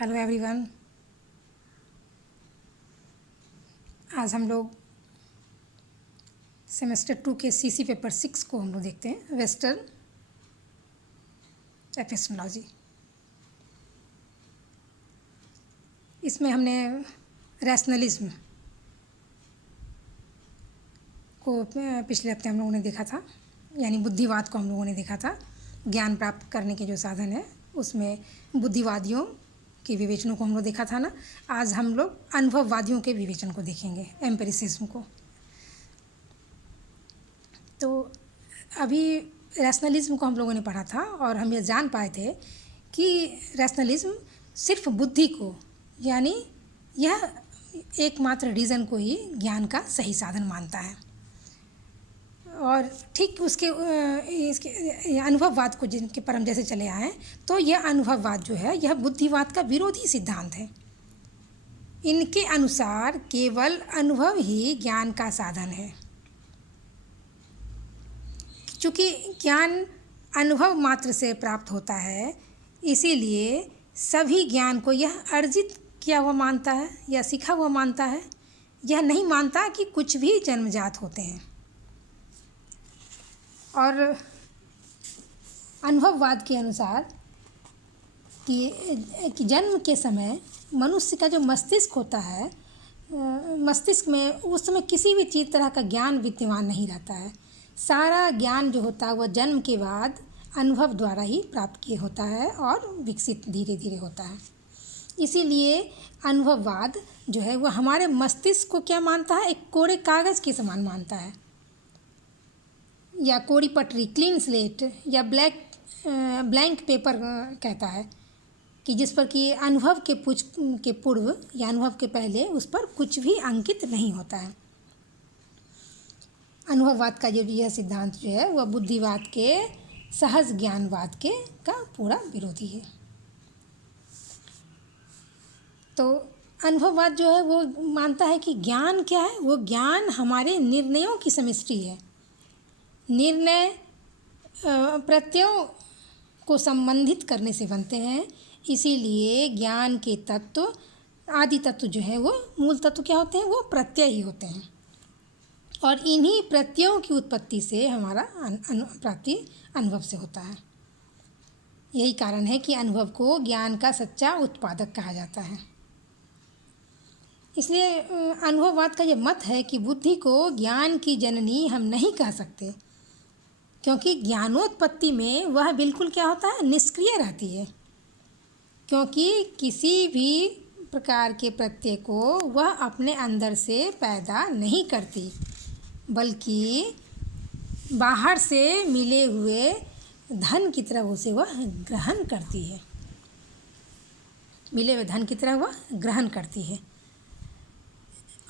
Hello everyone. आज हम लोग सेमेस्टर 2 के सीसी पेपर 6 को हम लोग देखते हैं, वेस्टर्न एपिस्टेमोलॉजी। इसमें हमने रैशनलिज्म को पिछले हफ्ते हम लोगों ने देखा था, यानी बुद्धिवाद को हम लोगों ने देखा था। ज्ञान प्राप्त करने के जो साधन है उसमें बुद्धिवादियों के विवेचनों को हम लोग देखा था ना। आज हम लोग अनुभववादियों के विवेचन को देखेंगे, एम्पिरिसिज्म को। तो अभी रैशनलिज्म को हम लोगों ने पढ़ा था और हम ये जान पाए थे कि रैशनलिज्म सिर्फ बुद्धि को, यानी यह एकमात्र रीज़न को ही ज्ञान का सही साधन मानता है। और ठीक उसके इसके अनुभववाद को जिनके पर हम जैसे चले आए, तो यह अनुभववाद जो है यह बुद्धिवाद का विरोधी सिद्धांत है। इनके अनुसार केवल अनुभव ही ज्ञान का साधन है। चूँकि ज्ञान अनुभव मात्र से प्राप्त होता है, इसीलिए सभी ज्ञान को यह अर्जित किया हुआ मानता है या सीखा हुआ मानता है। यह नहीं मानता कि कुछ भी जन्मजात होते हैं। और अनुभववाद के अनुसार कि जन्म के समय मनुष्य का जो मस्तिष्क होता है, मस्तिष्क में उस समय किसी भी चीज़ तरह का ज्ञान विद्यमान नहीं रहता है। सारा ज्ञान जो होता है वह जन्म के बाद अनुभव द्वारा ही प्राप्त किए होता है और विकसित धीरे धीरे होता है। इसीलिए अनुभववाद जो है वह हमारे मस्तिष्क को क्या मानता है, एक कोरे कागज़ के समान मानता है, या कोरी पटरी, क्लीन स्लेट, या ब्लैंक पेपर कहता है कि जिस पर कि अनुभव के पूर्व या अनुभव के पहले उस पर कुछ भी अंकित नहीं होता है। अनुभववाद का जो यह सिद्धांत जो है वह बुद्धिवाद के सहज ज्ञानवाद के का पूरा विरोधी है। तो अनुभववाद जो है वो मानता है कि ज्ञान क्या है, वो ज्ञान हमारे निर्णयों की समष्टि है। निर्णय प्रत्ययों को संबंधित करने से बनते हैं, इसीलिए ज्ञान के तत्व, आदि तत्व जो है वो मूल तत्व क्या होते हैं, वो प्रत्यय ही होते हैं। और इन्हीं प्रत्ययों की उत्पत्ति से हमारा प्राप्ति अनुभव से होता है। यही कारण है कि अनुभव को ज्ञान का सच्चा उत्पादक कहा जाता है। इसलिए अनुभववाद का ये मत है कि बुद्धि को ज्ञान की जननी हम नहीं कह सकते, क्योंकि ज्ञानोत्पत्ति में वह बिल्कुल क्या होता है, निष्क्रिय रहती है। क्योंकि किसी भी प्रकार के प्रत्यय को वह अपने अंदर से पैदा नहीं करती, बल्कि बाहर से मिले हुए धन की तरह उसे वह ग्रहण करती है। मिले हुए धन की तरह वह ग्रहण करती है।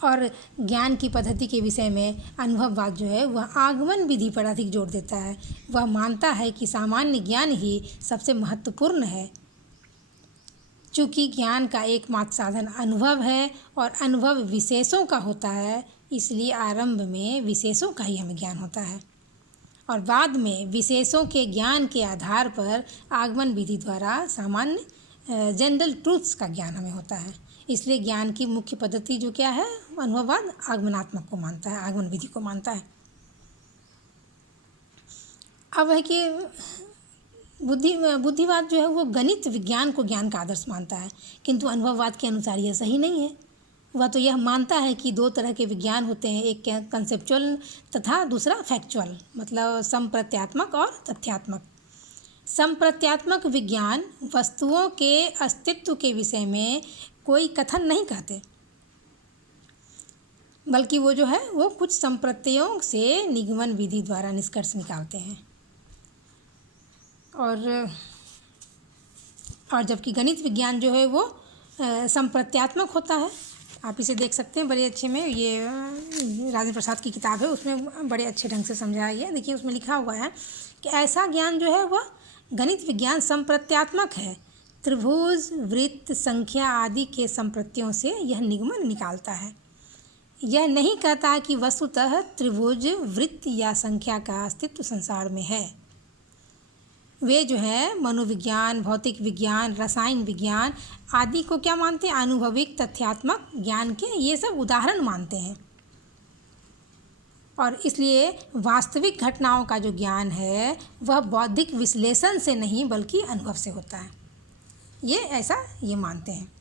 और ज्ञान की पद्धति के विषय में अनुभववाद जो है वह आगमन विधि पर अधिक जोर देता है। वह मानता है कि सामान्य ज्ञान ही सबसे महत्वपूर्ण है। चूँकि ज्ञान का एकमात्र साधन अनुभव है और अनुभव विशेषों का होता है, इसलिए आरंभ में विशेषों का ही हमें ज्ञान होता है और बाद में विशेषों के ज्ञान के आधार पर आगमन विधि द्वारा सामान्य जनरल ट्रूथ्स का ज्ञान हमें होता है। इसलिए ज्ञान की मुख्य पद्धति जो क्या है, अनुभववाद आगमनात्मक को मानता है, आगमन विधि को मानता है। अब है कि बुद्धिवाद जो है वो गणित विज्ञान को ज्ञान का आदर्श मानता है, किंतु अनुभववाद के अनुसार यह सही नहीं है। वह तो यह मानता है कि दो तरह के विज्ञान होते हैं, एक कंसेप्चुअल तथा दूसरा फैक्चुअल, मतलब संप्रत्यात्मक और तथ्यात्मक। संप्रत्यात्मक विज्ञान वस्तुओं के अस्तित्व के विषय में कोई कथन नहीं कहते, बल्कि वो जो है वो कुछ संप्रत्ययों से निगमन विधि द्वारा निष्कर्ष निकालते हैं। और जबकि गणित विज्ञान जो है वो संप्रत्यात्मक होता है। आप इसे देख सकते हैं बड़े अच्छे में, ये राजेंद्र प्रसाद की किताब है, उसमें बड़े अच्छे ढंग से समझाया गया। देखिए उसमें लिखा हुआ है कि ऐसा ज्ञान जो है वह गणित विज्ञान संप्रत्यात्मक है। त्रिभुज, वृत्त, संख्या आदि के संप्रत्ययों से यह निगमन निकालता है। यह नहीं कहता कि वस्तुतः त्रिभुज, वृत्त या संख्या का अस्तित्व संसार में है। वे जो है मनोविज्ञान, भौतिक विज्ञान, रसायन विज्ञान आदि को क्या मानते हैं? अनुभविक तथ्यात्मक ज्ञान के ये सब उदाहरण मानते हैं। और इसलिए वास्तविक घटनाओं का जो ज्ञान है वह बौद्धिक विश्लेषण से नहीं बल्कि अनुभव से होता है। ये मानते हैं।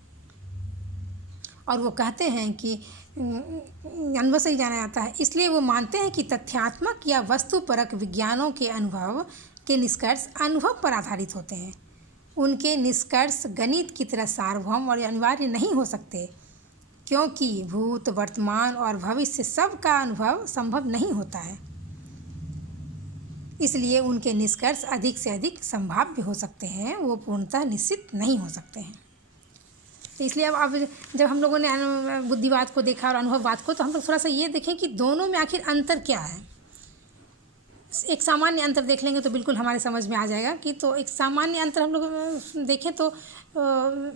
और वो कहते हैं कि अनुभव से ही जाना जाता है। इसलिए वो मानते हैं कि तथ्यात्मक या वस्तुपरक विज्ञानों के अनुभव के निष्कर्ष अनुभव पर आधारित होते हैं। उनके निष्कर्ष गणित की तरह सार्वभौम और अनिवार्य नहीं हो सकते, क्योंकि भूत, वर्तमान और भविष्य सब का अनुभव संभव नहीं होता है। इसलिए उनके निष्कर्ष अधिक से अधिक संभाव्य हो सकते हैं, वो पूर्णतः निश्चित नहीं हो सकते हैं। तो इसलिए अब जब हम लोगों ने बुद्धिवाद को देखा और अनुभववाद को, तो हम लोग थोड़ा सा ये देखें कि दोनों में आखिर अंतर क्या है। एक सामान्य अंतर देख लेंगे तो बिल्कुल हमारे समझ में आ जाएगा कि तो एक सामान्य अंतर हम लोग देखें तो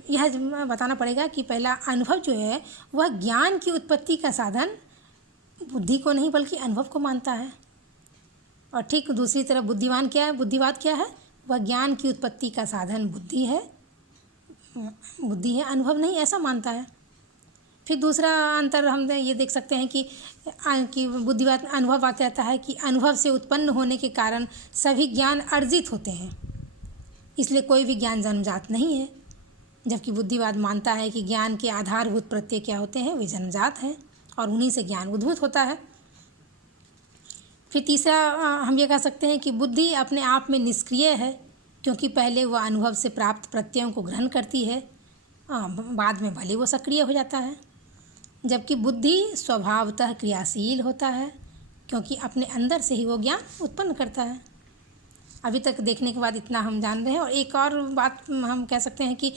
यह बताना पड़ेगा कि पहला अनुभव जो है वह ज्ञान की उत्पत्ति का साधन बुद्धि को नहीं बल्कि अनुभव को मानता है। और ठीक दूसरी तरफ बुद्धिवाद क्या है? वह ज्ञान की उत्पत्ति का साधन बुद्धि है, अनुभव नहीं, ऐसा मानता है। फिर दूसरा अंतर हम ये देख सकते हैं कि बुद्धिवाद अनुभववाद कहता है कि अनुभव से उत्पन्न होने के कारण सभी ज्ञान अर्जित होते हैं, इसलिए कोई भी ज्ञान जन्मजात नहीं है। जबकि बुद्धिवाद मानता है कि ज्ञान के आधारभूत प्रत्यय क्या होते हैं, वे जन्मजात हैं और उन्हीं से ज्ञान उद्भूत होता है। फिर तीसरा हम ये कह सकते हैं कि बुद्धि अपने आप में निष्क्रिय है, क्योंकि पहले वह अनुभव से प्राप्त प्रत्ययों को ग्रहण करती है, बाद में भले वो सक्रिय हो जाता है। जबकि बुद्धि स्वभावतः क्रियाशील होता है, क्योंकि अपने अंदर से ही वो ज्ञान उत्पन्न करता है। अभी तक देखने के बाद इतना हम जान रहे हैं। और एक और बात हम कह सकते हैं कि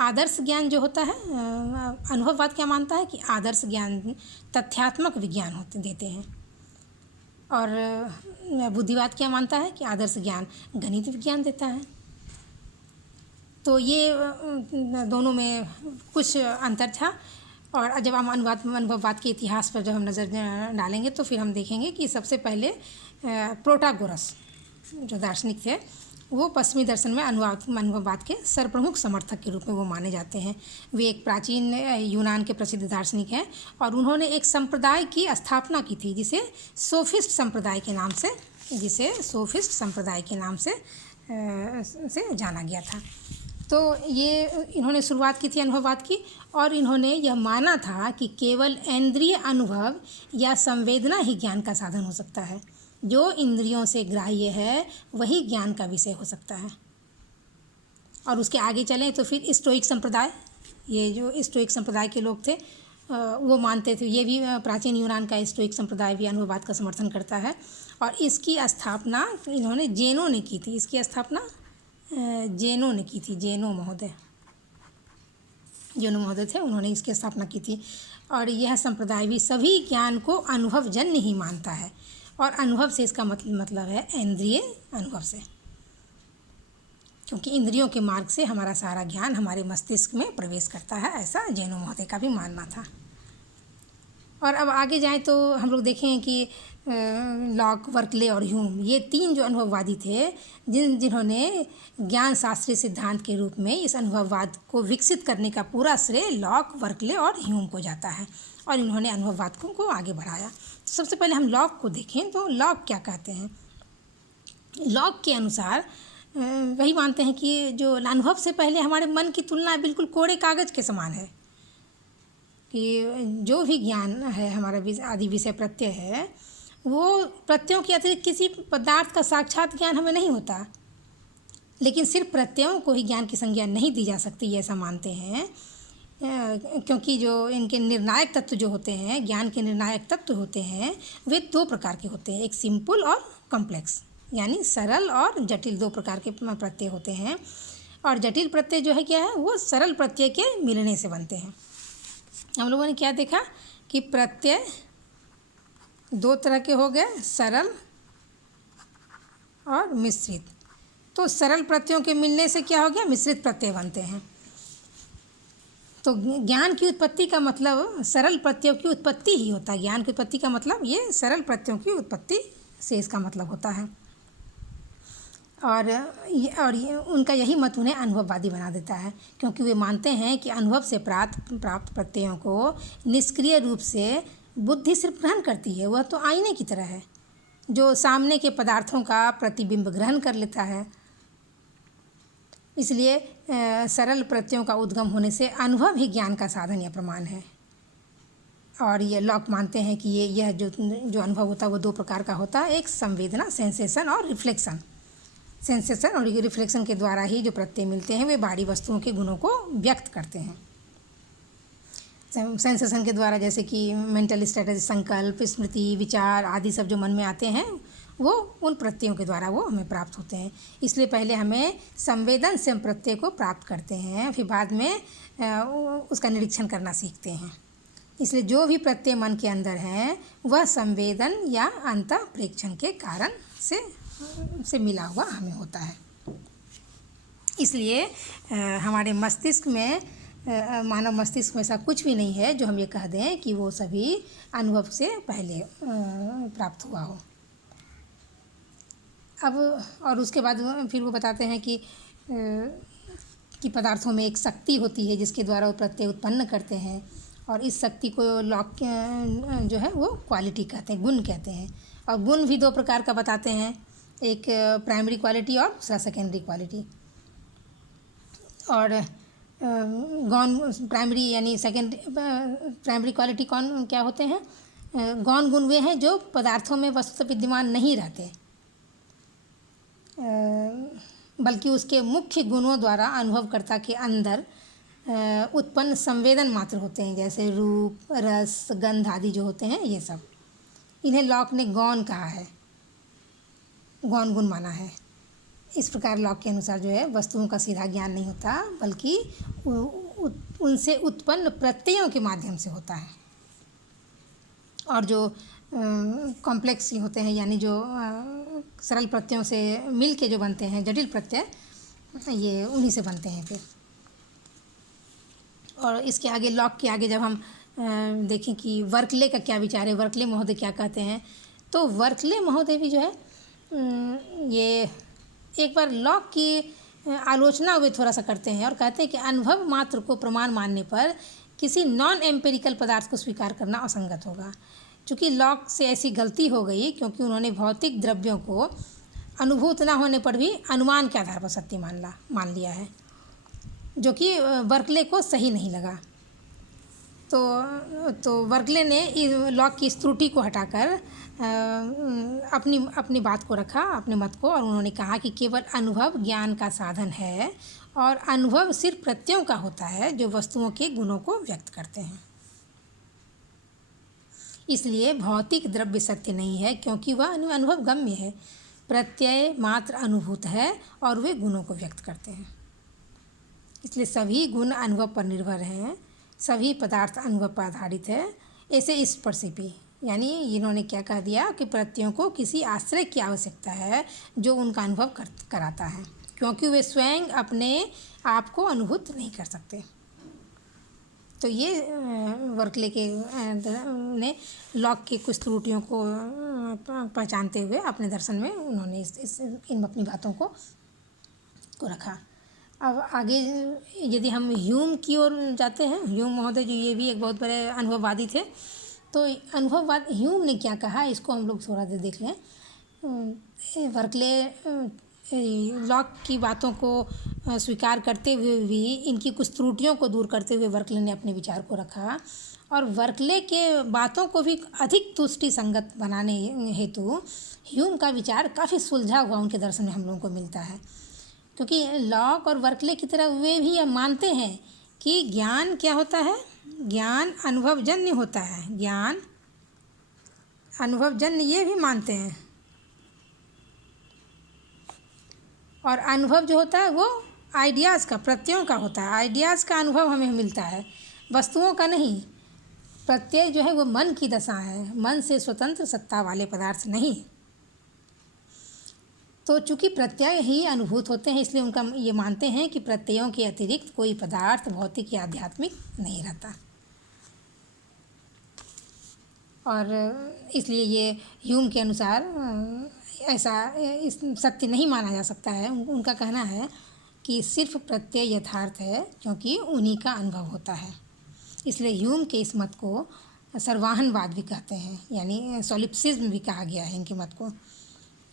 आदर्श ज्ञान जो होता है, अनुभववाद क्या मानता है कि आदर्श ज्ञान तथ्यात्मक विज्ञान देते हैं, और बुद्धिवाद क्या मानता है कि आदर्श ज्ञान गणित विज्ञान देता है। तो ये दोनों में कुछ अंतर था। और जब हम अनुभववाद के इतिहास पर जब हम नज़र डालेंगे तो फिर हम देखेंगे कि सबसे पहले प्रोटागोरस जो दार्शनिक थे, वो पश्चिमी दर्शन में अनुभववाद के सर्वप्रमुख समर्थक के रूप में वो माने जाते हैं। वे एक प्राचीन यूनान के प्रसिद्ध दार्शनिक हैं और उन्होंने एक संप्रदाय की स्थापना की थी जिसे सोफिस्ट संप्रदाय के नाम से जाना गया था। तो ये इन्होंने शुरुआत की थी अनुभववाद की, और इन्होंने यह माना था कि केवल इंद्रिय अनुभव या संवेदना ही ज्ञान का साधन हो सकता है। जो इंद्रियों से ग्राह्य है वही ज्ञान का विषय हो सकता है। और उसके आगे चलें तो फिर स्टोइक संप्रदाय, ये जो स्टोइक संप्रदाय के लोग थे वो मानते थे, ये भी प्राचीन यूनान का स्टोइक संप्रदाय भी अनुभववाद का समर्थन करता है। और इसकी स्थापना इन्होंने जेनों ने की थी। जेनो महोदय थे, उन्होंने इसकी स्थापना की थी। और यह संप्रदाय भी सभी ज्ञान को अनुभवजन्य ही मानता है, और अनुभव से इसका मतलब है इंद्रिय अनुभव से, क्योंकि इंद्रियों के मार्ग से हमारा सारा ज्ञान हमारे मस्तिष्क में प्रवेश करता है, ऐसा जेनो महोदय का भी मानना था। और अब आगे जाएं तो हम लोग देखें कि लॉक, बर्कले और ह्यूम, ये तीन जो अनुभववादी थे जिन्होंने ज्ञान शास्त्रीय सिद्धांत के रूप में इस अनुभववाद को विकसित करने का पूरा श्रेय लॉक, बर्कले और ह्यूम को जाता है, और इन्होंने अनुभववाद को आगे बढ़ाया। तो सबसे पहले हम लॉक को देखें तो लॉक क्या कहते हैं। लॉक के अनुसार वही मानते हैं कि जो अनुभव से पहले हमारे मन की तुलना बिल्कुल कोरे कागज़ के समान है, कि जो भी ज्ञान है हमारा आदि विषय प्रत्यय है, वो प्रत्ययों के अतिरिक्त किसी पदार्थ का साक्षात ज्ञान हमें नहीं होता। लेकिन सिर्फ प्रत्ययों को ही ज्ञान की संज्ञा नहीं दी जा सकती, ऐसा मानते हैं, क्योंकि जो इनके निर्णायक तत्व जो होते हैं, ज्ञान के निर्णायक तत्व होते हैं, वे दो प्रकार के होते हैं, एक सिंपल और कॉम्प्लेक्स, यानी सरल और जटिल, दो प्रकार के प्रत्यय होते हैं। और जटिल प्रत्यय जो है क्या है, वो सरल प्रत्यय के मिलने से बनते हैं। हम लोगों ने क्या देखा कि प्रत्यय दो तरह के हो गए, सरल और मिश्रित। तो सरल प्रत्ययों के मिलने से क्या हो गया, मिश्रित प्रत्यय बनते हैं। तो ज्ञान की उत्पत्ति का मतलब सरल प्रत्ययों की उत्पत्ति ही होता है। ज्ञान की उत्पत्ति का मतलब ये सरल प्रत्ययों की उत्पत्ति से इसका मतलब होता है। और ये उनका यही मत उन्हें अनुभववादी बना देता है, क्योंकि वे मानते हैं कि अनुभव से प्राप्त प्रत्ययों को निष्क्रिय रूप से बुद्धि सिर्फ ग्रहण करती है। वह तो आईने की तरह है जो सामने के पदार्थों का प्रतिबिंब ग्रहण कर लेता है। इसलिए सरल प्रत्ययों का उद्गम होने से अनुभव ही ज्ञान का साधन या प्रमाण है। और ये लॉक मानते हैं कि यह जो अनुभव होता है वो दो प्रकार का होता है, एक संवेदना सेंसेशन और रिफ्लेक्शन। सेंसेशन और रिफ्लेक्शन के द्वारा ही जो प्रत्यय मिलते हैं वे बाहरी वस्तुओं के गुणों को व्यक्त करते हैं। सेंसेशन के द्वारा जैसे कि मेंटल स्ट्रेटजी, संकल्प, स्मृति, विचार आदि सब जो मन में आते हैं वो उन प्रत्ययों के द्वारा वो हमें प्राप्त होते हैं। इसलिए पहले हमें संवेदन से हम प्रत्यय को प्राप्त करते हैं, फिर बाद में उसका निरीक्षण करना सीखते हैं। इसलिए जो भी प्रत्यय मन के अंदर हैं वह संवेदन या अंतः प्रेक्षण के कारण से मिला हुआ हमें होता है। इसलिए हमारे मस्तिष्क में, मानव मस्तिष्क में ऐसा कुछ भी नहीं है जो हम ये कह दें कि वो सभी अनुभव से पहले प्राप्त हुआ हो। अब और उसके बाद फिर वो बताते हैं कि पदार्थों में एक शक्ति होती है जिसके द्वारा वो प्रत्यय उत्पन्न करते हैं, और इस शक्ति को लॉक जो है वो क्वालिटी कहते हैं, गुण कहते हैं। और गुण भी दो प्रकार का बताते हैं, एक प्राइमरी क्वालिटी और दूसरा सेकेंडरी क्वालिटी। और गौण प्राइमरी यानी प्राइमरी क्वालिटी कौन क्या होते हैं? गौण गुण वे हैं जो पदार्थों में वस्तुतः विद्यमान नहीं रहते, बल्कि उसके मुख्य गुणों द्वारा अनुभवकर्ता के अंदर उत्पन्न संवेदन मात्र होते हैं, जैसे रूप, रस, गंध आदि जो होते हैं ये सब। इन्हें लॉक ने गौण कहा है, गौण गुण माना है। इस प्रकार लॉक के अनुसार जो है वस्तुओं का सीधा ज्ञान नहीं होता, बल्कि उनसे उत्पन्न प्रत्ययों के माध्यम से होता है। और जो कॉम्प्लेक्स होते हैं यानी जो सरल प्रत्ययों से मिल के जो बनते हैं जटिल प्रत्यय, ये उन्हीं से बनते हैं फिर। और इसके आगे लॉक के आगे जब हम देखें कि वर्कले का क्या विचार है, वर्कले महोदय क्या कहते हैं, तो वर्कले महोदय भी जो है ये एक बार लॉक की आलोचना वे थोड़ा सा करते हैं और कहते हैं कि अनुभव मात्र को प्रमाण मानने पर किसी नॉन एम्पेरिकल पदार्थ को स्वीकार करना असंगत होगा। चूँकि लॉक से ऐसी गलती हो गई क्योंकि उन्होंने भौतिक द्रव्यों को अनुभूत न होने पर भी अनुमान के आधार पर सत्य मान लिया है, जो कि बर्कले को सही नहीं लगा। तो बर्कले ने लॉक की इस त्रुटि को हटाकर अपनी बात को रखा, अपने मत को, और उन्होंने कहा कि केवल अनुभव ज्ञान का साधन है और अनुभव सिर्फ प्रत्ययों का होता है जो वस्तुओं के गुणों को व्यक्त करते हैं। इसलिए भौतिक द्रव्य सत्य नहीं है क्योंकि वह अनुभव गम्य है। प्रत्यय मात्र अनुभूत है और वे गुणों को व्यक्त करते हैं। इसलिए सभी गुण अनुभव पर निर्भर हैं, सभी पदार्थ अनुभव पर आधारित है। ऐसे इस परसिपी यानी इन्होंने क्या कह दिया कि प्रत्ययों को किसी आश्रय की आवश्यकता है जो उनका अनुभव कराता है, क्योंकि वे स्वयं अपने आप को अनुभूत नहीं कर सकते। तो ये बर्कले ने लॉक की कुछ त्रुटियों को पहचानते हुए अपने दर्शन में उन्होंने इन अपनी बातों को रखा। अब आगे यदि हम ह्यूम की ओर जाते हैं, ह्यूम महोदय जो ये भी एक बहुत बड़े अनुभववादी थे, तो अनुभववाद ह्यूम ने क्या कहा इसको हम लोग थोड़ा देर देख लें। बर्कले लॉक की बातों को स्वीकार करते हुए भी इनकी कुछ त्रुटियों को दूर करते हुए बर्कले ने अपने विचार को रखा, और बर्कले के बातों को भी अधिक तुष्टि संगत बनाने हेतु ह्यूम का विचार काफ़ी सुलझा हुआ उनके दर्शन में हम लोगों को मिलता है। क्योंकि लॉक और बर्कले की तरह वे भी मानते हैं कि ज्ञान क्या होता है, ज्ञान अनुभवजन्य होता है, ज्ञान अनुभवजन्य ये भी मानते हैं। और अनुभव जो होता है वो आइडियाज़ का, प्रत्ययों का होता है। आइडियाज़ का अनुभव हमें मिलता है, वस्तुओं का नहीं। प्रत्यय जो है वो मन की दशा है, मन से स्वतंत्र सत्ता वाले पदार्थ नहीं। तो चूँकि प्रत्यय ही अनुभूत होते हैं, इसलिए उनका ये मानते हैं कि प्रत्ययों के अतिरिक्त कोई पदार्थ भौतिक या आध्यात्मिक नहीं रहता। और इसलिए ये ह्यूम के अनुसार ऐसा इस सत्य नहीं माना जा सकता है। उनका कहना है कि सिर्फ प्रत्यय यथार्थ है क्योंकि उन्हीं का अनुभव होता है। इसलिए ह्यूम के इस मत को सर्वाहनवाद भी कहते हैं, यानी सॉलिप्सिज्म भी कहा गया है इनके मत को।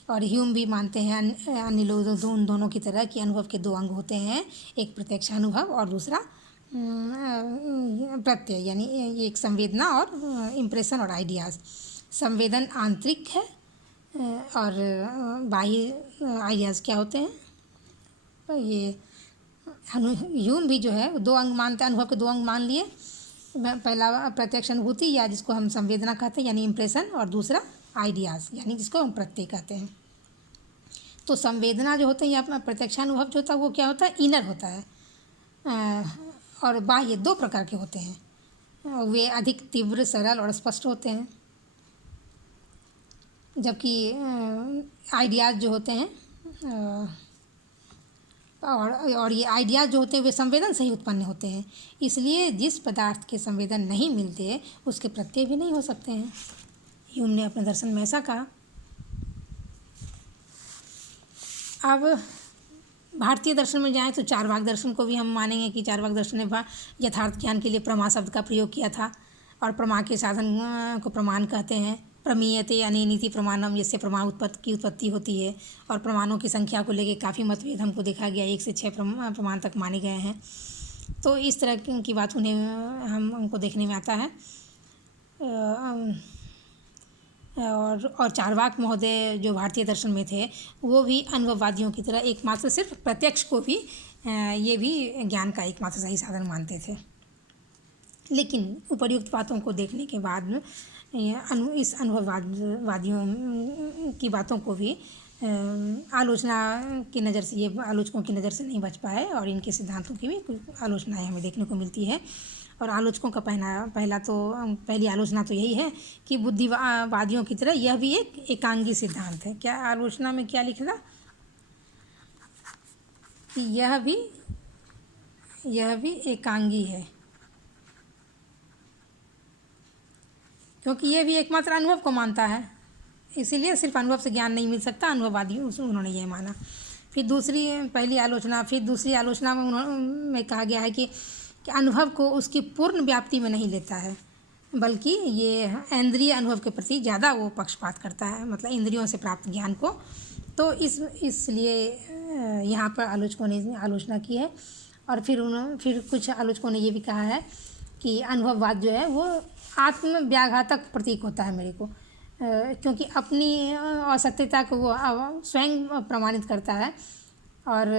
और ह्यूम भी मानते हैं अन्य लोग उन दोनों की तरह कि अनुभव के दो अंग होते हैं, एक प्रत्यक्ष अनुभव और दूसरा प्रत्यय, यानी एक संवेदना और इम्प्रेशन और आइडियाज़। संवेदन आंतरिक है और बाह्य आइडियाज़ क्या होते हैं। ये ह्यूम भी जो है दो अंग मानते हैं, अनुभव के दो अंग मान लिए। पहला प्रत्यक्ष अनुभूति या जिसको हम संवेदना कहते हैं यानी इम्प्रेशन, और दूसरा आइडियाज़ यानी जिसको हम प्रत्यय कहते हैं। तो संवेदना जो होते हैं या अपना प्रत्यक्षानुभव जो होता है वो क्या होता है, इनर होता है। और बाह्य दो प्रकार के होते हैं, वे अधिक तीव्र, सरल और स्पष्ट होते हैं। जबकि आइडियाज़ जो होते हैं और ये आइडियाज़ जो होते हैं वे संवेदन से ही उत्पन्न होते हैं। इसलिए जिस पदार्थ के संवेदन नहीं मिलते उसके प्रत्यय भी नहीं हो सकते हैं। ह्यूम ने अपने दर्शन में ऐसा कहा। अब भारतीय दर्शन में जाएं तो चारवाक दर्शन को भी हम मानेंगे कि चारवाक दर्शन ने यथार्थ ज्ञान के लिए प्रमा शब्द का प्रयोग किया था, और प्रमा के साधन को प्रमाण कहते हैं। प्रमीयते यानी नीति प्रमाणम, जिससे प्रमाण की उत्पत्ति होती है। और प्रमाणों की संख्या को लेकर काफ़ी मतभेद हमको देखा गया, 1 से 6 प्रमाण तक माने गए हैं। तो इस तरह की बात उन्हें हमको देखने में आता है। और चारवाक महोदय जो भारतीय दर्शन में थे वो भी अनुभववादियों की तरह एकमात्र सिर्फ प्रत्यक्ष को भी ये भी ज्ञान का एकमात्र सही साधन मानते थे। लेकिन उपर्युक्त बातों को देखने के बाद इस अनुभववादियों की बातों को भी आलोचना की नज़र से, ये आलोचकों की नज़र से नहीं बच पाए, और इनके सिद्धांतों की भी कुछ आलोचनाएं हमें देखने को मिलती है। और आलोचकों का पहली आलोचना तो यही है कि बुद्धिवादियों की तरह यह भी एक एकांगी सिद्धांत है। क्या आलोचना में क्या लिखा कि यह भी एकांगी है, क्योंकि यह भी एकमात्र अनुभव को मानता है, इसीलिए सिर्फ अनुभव से ज्ञान नहीं मिल सकता। अनुभववादी उन्होंने ये माना। फिर दूसरी आलोचना में कहा गया है कि अनुभव को उसकी पूर्ण व्याप्ति में नहीं लेता है, बल्कि ये इंद्रिय अनुभव के प्रति ज़्यादा वो पक्षपात करता है, मतलब इंद्रियों से प्राप्त ज्ञान को। तो इसलिए यहाँ पर आलोचकों ने आलोचना की है। और फिर कुछ आलोचकों ने ये भी कहा है कि अनुभववाद जो है वो आत्मव्याघातक प्रतीक होता है मेरे को, क्योंकि अपनी असत्यता को वो स्वयं प्रमाणित करता है, और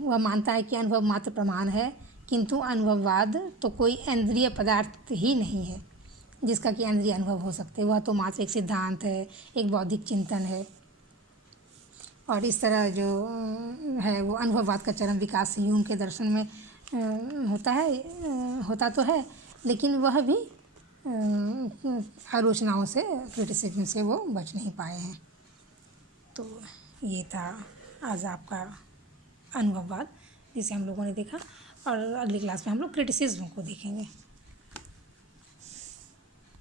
वह मानता है कि अनुभव मात्र प्रमाण है। किंतु अनुभववाद तो कोई इंद्रिय पदार्थ ही नहीं है जिसका कि इंद्रिय अनुभव हो सकते, वह तो मात्र एक सिद्धांत है, एक बौद्धिक चिंतन है। और इस तरह जो है वो अनुभववाद का चरम विकास ह्यूम के दर्शन में होता तो है, लेकिन वह भी आलोचनाओं से, क्रिटिसिज्म से वो बच नहीं पाए हैं। तो ये था आज आपका अनुभववाद जिसे हम लोगों ने देखा, और अगली क्लास में हम लोग क्रिटिसिज्म को देखेंगे।